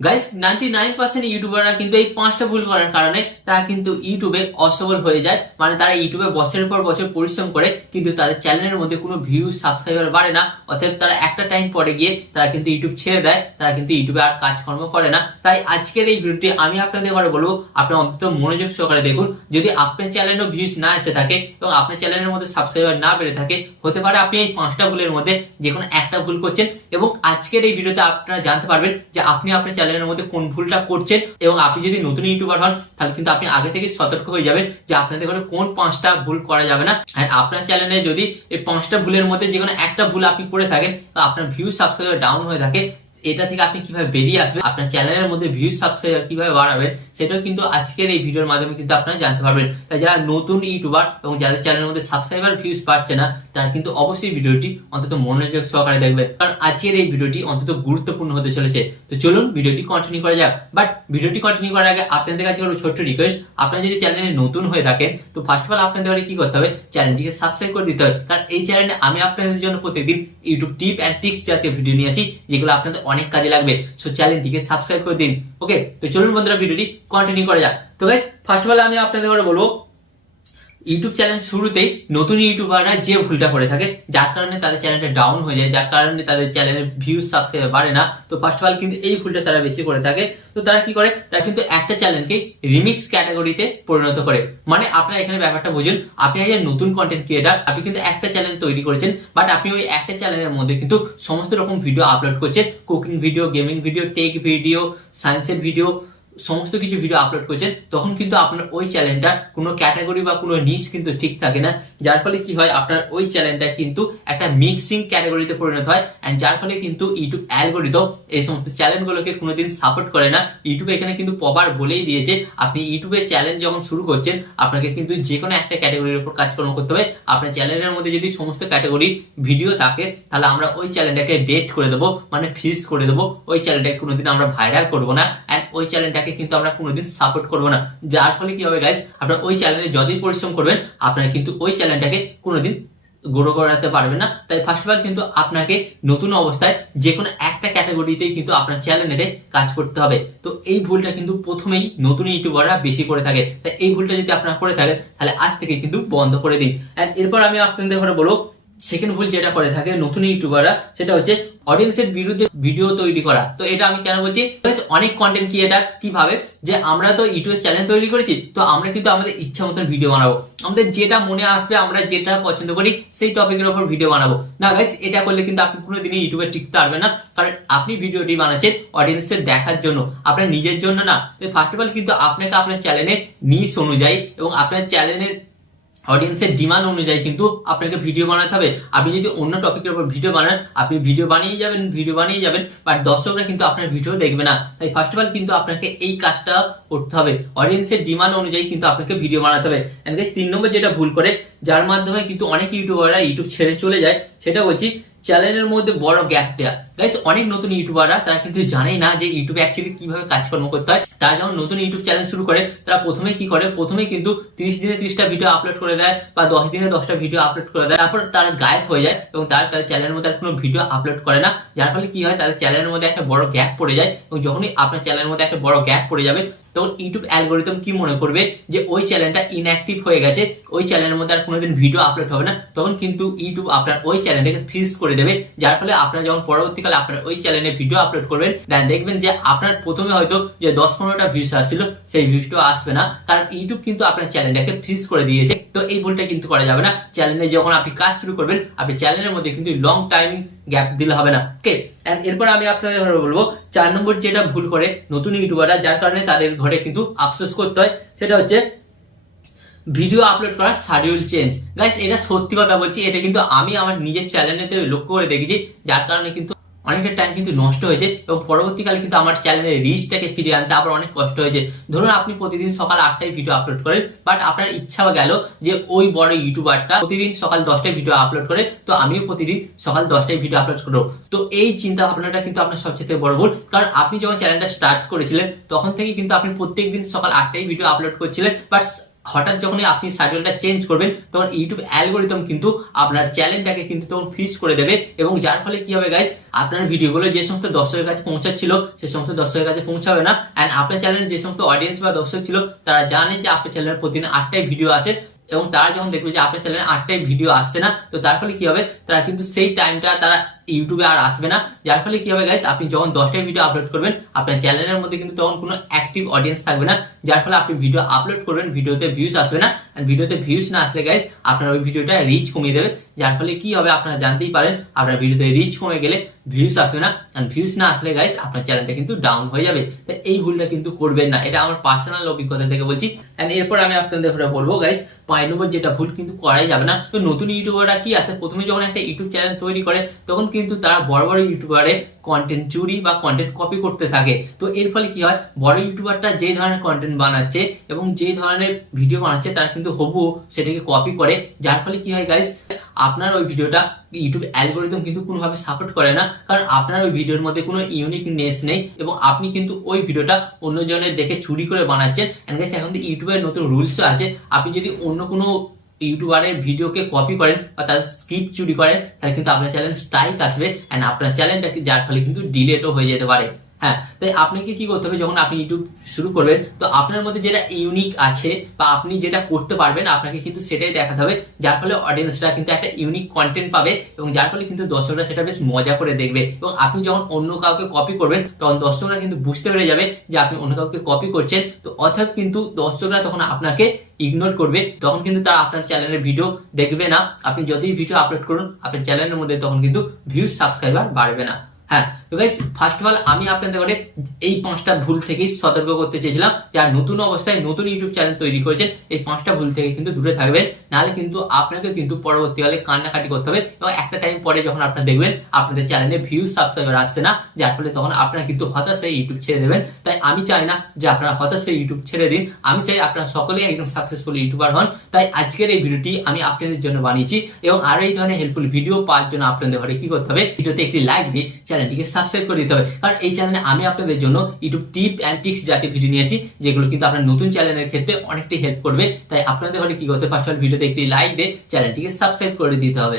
Guys 99% ইউটিউবাররা কিন্তু এই পাঁচটা ভুল করার কারণে তারা কিন্তু ইউটিউবে অসফল হয়ে যায়। মানে তারা ইউটিউবে বছরের পর বছর পরিশ্রম করে কিন্তু তাদের চ্যানেলের মধ্যে কোনো ভিউ সাবস্ক্রাইবার বাড়ে না। অতএব তারা একটা টাইম পরে গিয়ে তারা কিন্তু ইউটিউব ছেড়ে দেয়, তারা কিন্তু ইউটিউবে আর কাজকর্ম করে না। তাই আজকের এই ভিডিওটি আমি আপনাদের ঘরে বলবো, আপনারা অন্তত মনোযোগ সহকারে দেখুন। যদি আপনার চ্যানেলেও ভিউজ না এসে থাকে এবং আপনার চ্যানেলের মধ্যে সাবস্ক্রাইবার না বেড়ে থাকে, হতে পারে আপনি এই পাঁচটা ভুলের মধ্যে যে কোনো একটা ভুল করছেন। এবং আজকের এই ভিডিওতে আপনারা জানতে পারবেন যে আপনি আপনার চ্যানেলের মধ্যে কোন ভুলটা করছেন। এবং আপনি যদি নতুন ইউটিউবার হন তাহলে কিন্তু আপনি আগে থেকে সতর্ক হয়ে যাবেন যে আপনাদের ঘরে কোন পাঁচটা ভুল করা যাবে না। আর আপনার চ্যানেলে যদি এই পাঁচটা ভুলের মধ্যে যে কোনো একটা ভুল আপনি করে থাকেন বা আপনার ভিউ সাবস্ক্রাইবার ডাউন হয়ে থাকে, এটা থেকে আপনি কিভাবে বেরিয়ে আসবেন, আপনার চ্যানেলের মধ্যে ভিউজ সাবস্ক্রাইবার কিভাবে বাড়াবেন, সেটাও কিন্তু আজকের এই ভিডিওর মাধ্যমে কিন্তু আপনারা জানতে পারবেন। তাই যারা নতুন ইউটিউবার এবং যাদের চ্যানেলের মধ্যে সাবস্ক্রাইবার ভিউজ পাচ্ছে না, তারা কিন্তু অবশ্যই ভিডিওটি অন্তত মনোযোগ সহকারে দেখবেন, কারণ আজকের এই ভিডিওটি অন্তত গুরুত্বপূর্ণ হতে চলেছে। তো চলুন ভিডিওটি কন্টিনিউ করা যাক। বাট ভিডিওটি কন্টিনিউ করার আগে আপনাদের কাছে একটা ছোট্ট রিকোয়েস্ট, আপনারা যদি চ্যানেলে নতুন হয়ে থাকেন তো ফার্স্ট অফ অল আপনাদের কি করতে হবে, চ্যানেলটিকে সাবস্ক্রাইব করে দিতে হবে। কারণ এই চ্যানেলে আমি আপনাদের জন্য প্রত্যেকদিন ইউটিউব টিপ অ্যান্ড ট্রিক্স জাতীয় ভিডিও নিয়ে আসি, যেগুলো আপনাদের অনেক কাজে লাগবে। সো চ্যানেলটিকে সাবস্ক্রাইব করে দিন। ওকে, তো চলুন বন্ধুরা ভিডিওটি কন্টিনিউ করা যাক। তো গাইস ফার্স্ট অফ অল আমি আপনাদের করে বলবো, ইউটিউব চ্যানেল শুরুতেই নতুন ইউটিউবাররা যে ভুলটা করে থাকে, যার কারণে তাদের চ্যানেলটা ডাউন হয়ে যায়, যার কারণে তাদের চ্যানেলের ভিউজ সাবস্ক্রাইবার বাড়ে না। তো ফার্স্ট অফ অল কিন্তু এই ভুলটা তারা বেশি করে থাকে। তো তারা কি করে, তারা কিন্তু একটা চ্যানেলকে রিমিক্স ক্যাটাগরিতে পরিণত করে। মানে আপনারা এখানে ব্যাপারটা বুঝুন, আপনি একজন নতুন কন্টেন্ট ক্রিয়েটার, আপনি কিন্তু একটা চ্যানেল তৈরি করেছেন, বাট আপনি ওই একটা চ্যানেলের মধ্যে কিন্তু সমস্ত রকম ভিডিও আপলোড করছেন, cooking video, gaming video, take video, সায়েন্সের ভিডিও, সমস্ত কিছু ভিডিও আপলোড করছেন। তখন কিন্তু আপনার ওই চ্যানেলটা কোনো ক্যাটাগরি বা কোনো নিশ কিন্তু ঠিক থাকে না, যার ফলে কি হয়, আপনার ওই চ্যানেলটা কিন্তু একটা মিক্সিং ক্যাটাগরিতে পরিণত হয়। এন্ড যার ফলে কিন্তু ইউটিউব অ্যালগরিদম এই সমস্ত চ্যানেলগুলোকে কোনোদিন সাপোর্ট করে না। ইউটিউব এখানে কিন্তু প্রপার বলেই দিয়েছে, আপনি ইউটিউবে চ্যানেল যখন শুরু করছেন আপনাকে কিন্তু যে কোনো একটা ক্যাটাগরির উপর কাজকর্ম করতে হবে। আপনার চ্যানেলের মধ্যে যদি সমস্ত ক্যাটাগরি ভিডিও থাকে, তাহলে আমরা ওই চ্যানেলটাকে ডেট করে দেবো, মানে ফ্রিজ করে দেবো। ওই চ্যানেলটাকে কোনোদিন আমরা ভাইরাল করবো না, এন্ড ওই চ্যানেলটাকে কিন্তু আমরা কোনোদিন সাপোর্ট করবো না। যার ফলে কি হবে গাইস, আপনারা ওই চ্যানেলে যতই পরিশ্রম করবেন, আপনারা কিন্তু ওই চ্যানেলটাকে কোনোদিন গ্রো করাতে পারবেন না। তাই ফার্স্ট অফ অল কিন্তু আপনাকে নতুন অবস্থায় যে কোনো একটা ক্যাটাগরিতেই কিন্তু আপনার চ্যানেলে কাজ করতে হবে। তো এই ভুলটা কিন্তু প্রথমেই নতুন ইউটিউবাররা বেশি করে থাকে। তাই এই ভুলটা যদি আপনারা করে থাকেন তাহলে আজ থেকে কিন্তু বন্ধ করে দিন। এন্ড এরপর আমি আপনাদের ঘরে বলবো, সেকেন্ড ভুল যেটা করে থাকে নতুন ইউটিউবাররা, সেটা হচ্ছে অডিয়েন্সের বিরুদ্ধে ভিডিও তৈরি করা। তো এটা আমি কেন বলছি, অনেক কন্টেন্ট ক্রিয়েটার কি ভাবে যে আমরা তো ইউটিউবে চ্যানেল তৈরি করেছি, তো আমরা কিন্তু আমাদের ইচ্ছা মতন ভিডিও বানাবো, আমাদের যেটা মনে আসবে, আমরা যেটা পছন্দ করি সেই টপিকের উপর ভিডিও বানাবো। না গাইস, এটা করলে কিন্তু আপনি কোনোদিনই ইউটিউবে টিকতে পারবেন না। কারণ আপনি ভিডিওটি বানাচ্ছেন অডিয়েন্সের দেখার জন্য, আপনার নিজের জন্য না। তো ফার্স্ট অফ অল কিন্তু আপনাকে আপনার চ্যানেলের নিশ অনুযায়ী এবং আপনার চ্যানেলের অডিয়েন্সের ডিমান্ড অনুযায়ী কিন্তু আপনাকে ভিডিও বানাতে হবে। আপনি যদি অন্য টপিকের উপর ভিডিও বানান, আপনি ভিডিও বানিয়ে যাবেন, বাট দর্শকরা কিন্তু আপনার ভিডিও দেখবে না। তাই ফার্স্ট অফ অল কিন্তু আপনাকে এই কাজটা করতে হবে, অডিয়েন্সের ডিমান্ড অনুযায়ী কিন্তু আপনাকে ভিডিও বানাতে হবে। এন্ড গাইস 3 নম্বর যেটা ভুল করে, যার মাধ্যমে কিন্তু অনেক ইউটিউবাররা ইউটিউব ছেড়ে চলে যায়, সেটা বলছি চ্যানেলের মধ্যে বড় গ্যাপ দেয়া। গাইস অনেক নতুন ইউটিউবাররা তারা কিন্তু জানেই না যে ইউটিউবে অ্যাকচুয়ালি কিভাবে কাজকর্ম করতে হয়। তারা যখন নতুন ইউটিউব চ্যানেল শুরু করে, তারা প্রথমে কি করে, প্রথমে কিন্তু 30 দিনে 30টা ভিডিও আপলোড করে দেয় বা 10 দিনে 10টা ভিডিও আপলোড করে দেয়। তারপর তারা গায়েব হয়ে যায় এবং তাদের চ্যানেলের মধ্যে আর কোনো ভিডিও আপলোড করে না। যার ফলে কি হয়, তাদের চ্যানেলের মধ্যে একটা বড় গ্যাপ পড়ে যায়। এবং যখনই আপনার চ্যানেলের মধ্যে একটা বড় গ্যাপ পড়ে যাবে, তখন ইউটিউব অ্যালগরিদম কি মনে করবে যে ওই চ্যানেলটা ইনঅ্যাক্টিভ হয়ে গেছে, ওই চ্যানেলের মধ্যে আর কোনোদিন ভিডিও আপলোড হবে না। তখন কিন্তু ইউটিউব আপনার ওই চ্যানেলটাকে ফ্রিজ করে দেবে। যার ফলে আপনারা যখন পরবর্তীকালে আপনার ওই চ্যানেলে ভিডিও আপলোড করবেন, দেখবেন যে আপনার প্রথমে হয়তো যে 10-15টা ভিউজ আসছিল, সেই ভিউজটা আসবে না, কারণ ইউটিউব কিন্তু আপনার চ্যানেলটাকে ফ্রিজ করে দিয়েছে। তো এই ভুলটা কিন্তু করা যাবে না। চ্যানেলে যখন আপনি কাজ শুরু করবেন, আপনি চ্যানেলের মধ্যে কিন্তু লং টাইম গ্যাপ দিলে হবে না। ওকে, এরপর আমি আপনাদের বলবো 4 নম্বর যেটা ভুল করে নতুন ইউটিউবাররা, যার কারণে তাদের ঘরে কিন্তু আফসোস করতে হয়, সেটা হচ্ছে ভিডিও আপলোড করার শিডিউল চেঞ্জ। গাইস এটা সত্যি কথা বলছি, এটা কিন্তু আমি আমার নিজের চ্যানেলেতে লক্ষ্য করে দেখেছি, যার কারণে কিন্তু অনেকটা টাইম কিন্তু নষ্ট হয়েছে এবং পরবর্তীকালে কিন্তু আমার চ্যানেলের রিচটাকে ফিরিয়ে আনতে আবার অনেক কষ্ট হয়েছে। ধরুন আপনি প্রতিদিন সকাল 8টায় ভিডিও আপলোড করেন, বাট আপনার ইচ্ছা গেল যে ওই বড় ইউটিউবারটা প্রতিদিন সকাল 10টায় ভিডিও আপলোড করে, তো আমিও প্রতিদিন সকাল 10টায় ভিডিও আপলোড করবো। তো এই চিন্তা ভাবনাটা কিন্তু আপনার সবচেয়ে বড় ভুল। কারণ আপনি যখন চ্যানেলটা স্টার্ট করেছিলেন, তখন থেকে কিন্তু আপনি প্রত্যেকদিন সকাল 8টায় ভিডিও আপলোড করছিলেন, বাট হঠাৎ যখনই আপনি সাইকেলটা চেঞ্জ করবেন তখন ইউটিউব অ্যালগোরিদম কিন্তু আপনার চ্যানেলটাকে কিন্তু তখন ফ্রিজ করে দেবে, এবং যার ফলে কি হবে গাইস, আপনার ভিডিওগুলো যে সমস্ত দর্শকের কাছে পৌঁছাচ্ছিল সে সমস্ত দর্শকের কাছে পৌঁছাবে না। এন্ড আপনার চ্যানেলে যে সমস্ত অডিয়েন্স বা দর্শক ছিল তারা জানে যে আপনার চ্যানেলে প্রতিদিন 8টাই ভিডিও আসে, এবং তারা যখন দেখবে যে আপনার চ্যানেলে 8টাই ভিডিও আসছে না, তো তার ফলে কি হবে, তারা কিন্তু সেই টাইমটা তারা ইউটিউবে আর আসবে না। যার ফলে কি হবে গাইস, আপনি যখন 10টাই ভিডিও আপলোড করবেন আপনার চ্যানেলের মধ্যে কিন্তু তখন কোনো অ্যাক্টিভ অডিয়েন্স থাকবে না, যার ফলে আপনি ভিডিও আপলোড করবেন ভিডিওতে ভিউজ আসবে না, আর ভিডিওতে ভিউজ না আসলে গাইস আপনার ওই ভিডিওটা রিচ কমিয়ে দেবে, যার ফলে কি হবে আপনারা জানতেই পারেন আপনার ভিডিওতে রিচ কমে গেলে ভিউজ আসবে না, আর ভিউজ না আসলে গাইস আপনার চ্যানেলটা কিন্তু ডাউন হয়ে যাবে। তো এই ভুলটা কিন্তু করবেন না, এটা আমার পার্সোনাল অভিজ্ঞতা থেকে বলছি। এন্ড এরপর আমি আপনাদের বলবো গাইস 5 নম্বর যেটা ভুল কিন্তু করাই যাবে না। তো নতুন ইউটিউবাররা কি আছে, প্রথমে যখন একটা ইউটিউব চ্যানেল তৈরি করে তখন কিন্তু তারা বড় বড় ইউটিউবারের কন্টেন্ট চুরি বা কন্টেন্ট কপি করতে থাকে। তো এর ফলে কি হয়, বড় ইউটিউবারটা যে ধরনের কন্টেন্ট বানাচ্ছে এবং যে ধরনের ভিডিও বানাচ্ছে তারা কিন্তু হুবহু সেটাকে কপি করে, যার ফলে কি হয় গাইস, আপনার ওই ভিডিওটা ইউটিউব অ্যালগোরিদম কিন্তু কোনোভাবে সাপোর্ট করে না, কারণ আপনার ওই ভিডিওর মধ্যে কোনো ইউনিকনেস নেই এবং আপনি কিন্তু ওই ভিডিওটা অন্যজনের দেখে চুরি করে বানাচ্ছেন। এন্ড গাইস এখন তো ইউটিউবের নতুন রুলসও আছে, আপনি যদি অন্য কোনো ইউটিউবারের ভিডিওকে কপি করেন বা তার স্ক্রিপ্ট চুরি করেন তাহলে কিন্তু আপনার চ্যানেল স্ট্রাইক আসবে, এন্ড আপনার চ্যানেলটা যার ফলে কিন্তু ডিলেটও হয়ে যেতে পারে। হ্যাঁ, তাই আপনাকে কি করতে হবে, যখন আপনি ইউটিউব শুরু করবেন তো আপনার মধ্যে যেটা ইউনিক আছে বা আপনি যেটা করতে পারবেন আপনাকে কিন্তু সেটাই দেখাতে হবে, যার ফলে অডিয়েন্সরা কিন্তু একটা ইউনিক কন্টেন্ট পাবে এবং যার ফলে কিন্তু দর্শকরা সেটা বেশ মজা করে দেখবে। এবং আপনি যখন অন্য কাউকে কপি করবেন তখন দর্শকরা কিন্তু বুঝতে পেরে যাবে যে আপনি অন্য কাউকে কপি করছেন, তো অর্থাৎ কিন্তু দর্শকরা তখন আপনাকে ইগনোর করবে, তখন কিন্তু তারা আপনার চ্যানেলের ভিডিও দেখবে না। আপনি যতই ভিডিও আপলোড করুন আপনার চ্যানেলের মধ্যে তখন কিন্তু ভিউজ সাবস্ক্রাইবার বাড়বে না। হ্যাঁ, তো গাইস ফার্স্ট অফ অল আমি আপনাদের এই 5টা ভুল থেকেই সতর্ক করতে চেয়েছিলাম, যারা নতুন অবস্থায় নতুন ইউটিউব চ্যানেল তৈরি করেছেন এই 5টা ভুল থেকে কিন্তু দূরে থাকবেন, নাহলে কিন্তু আপনাকে কিন্তু পরবর্তীকালে কান্নাকাটি করতে হবে এবং একটা টাইম পরে যখন আপনারা দেখবেন আপনাদের চ্যানেলে ভিউজ সাবস্ক্রাইবার আসছে না, যার ফলে তখন আপনারা কিন্তু হতাশ হয়ে ইউটিউব ছেড়ে দেবেন। তাই আমি চাই না যে আপনারা হতাশ হয়ে ইউটিউব ছেড়ে দিন, আমি চাই আপনারা সকলেই একজন সাকসেসফুল ইউটিউবার হন। তাই আজকের এই ভিডিওটি আমি আপনাদের জন্য বানিয়েছি, এবং আরো এই ধরনের হেল্পফুল ভিডিও পাওয়ার জন্য আপনাদের ঘরে কি করতে হবে, ভিডিওতে একটি লাইক দিয়ে চ্যানেলটিকে সাবস্ক্রাইব করে দিতে হবে, কারণ এই চ্যানেলে আমি আপনাদের জন্য ইউটিউব টিপ এন্ড ট্রিক্স জাতীয় ভিডিও নিয়েছি যেগুলো কিন্তু আপনার নতুন চ্যানেলের ক্ষেত্রে অনেকটাই হেল্প করবে। তাই আপনাদের ঘরে কি করতে হবে, ফার্স্ট অফ অল ভিডিওতে একটি লাইক দিয়ে চ্যানেলটিকে সাবস্ক্রাইব করে দিতে হবে।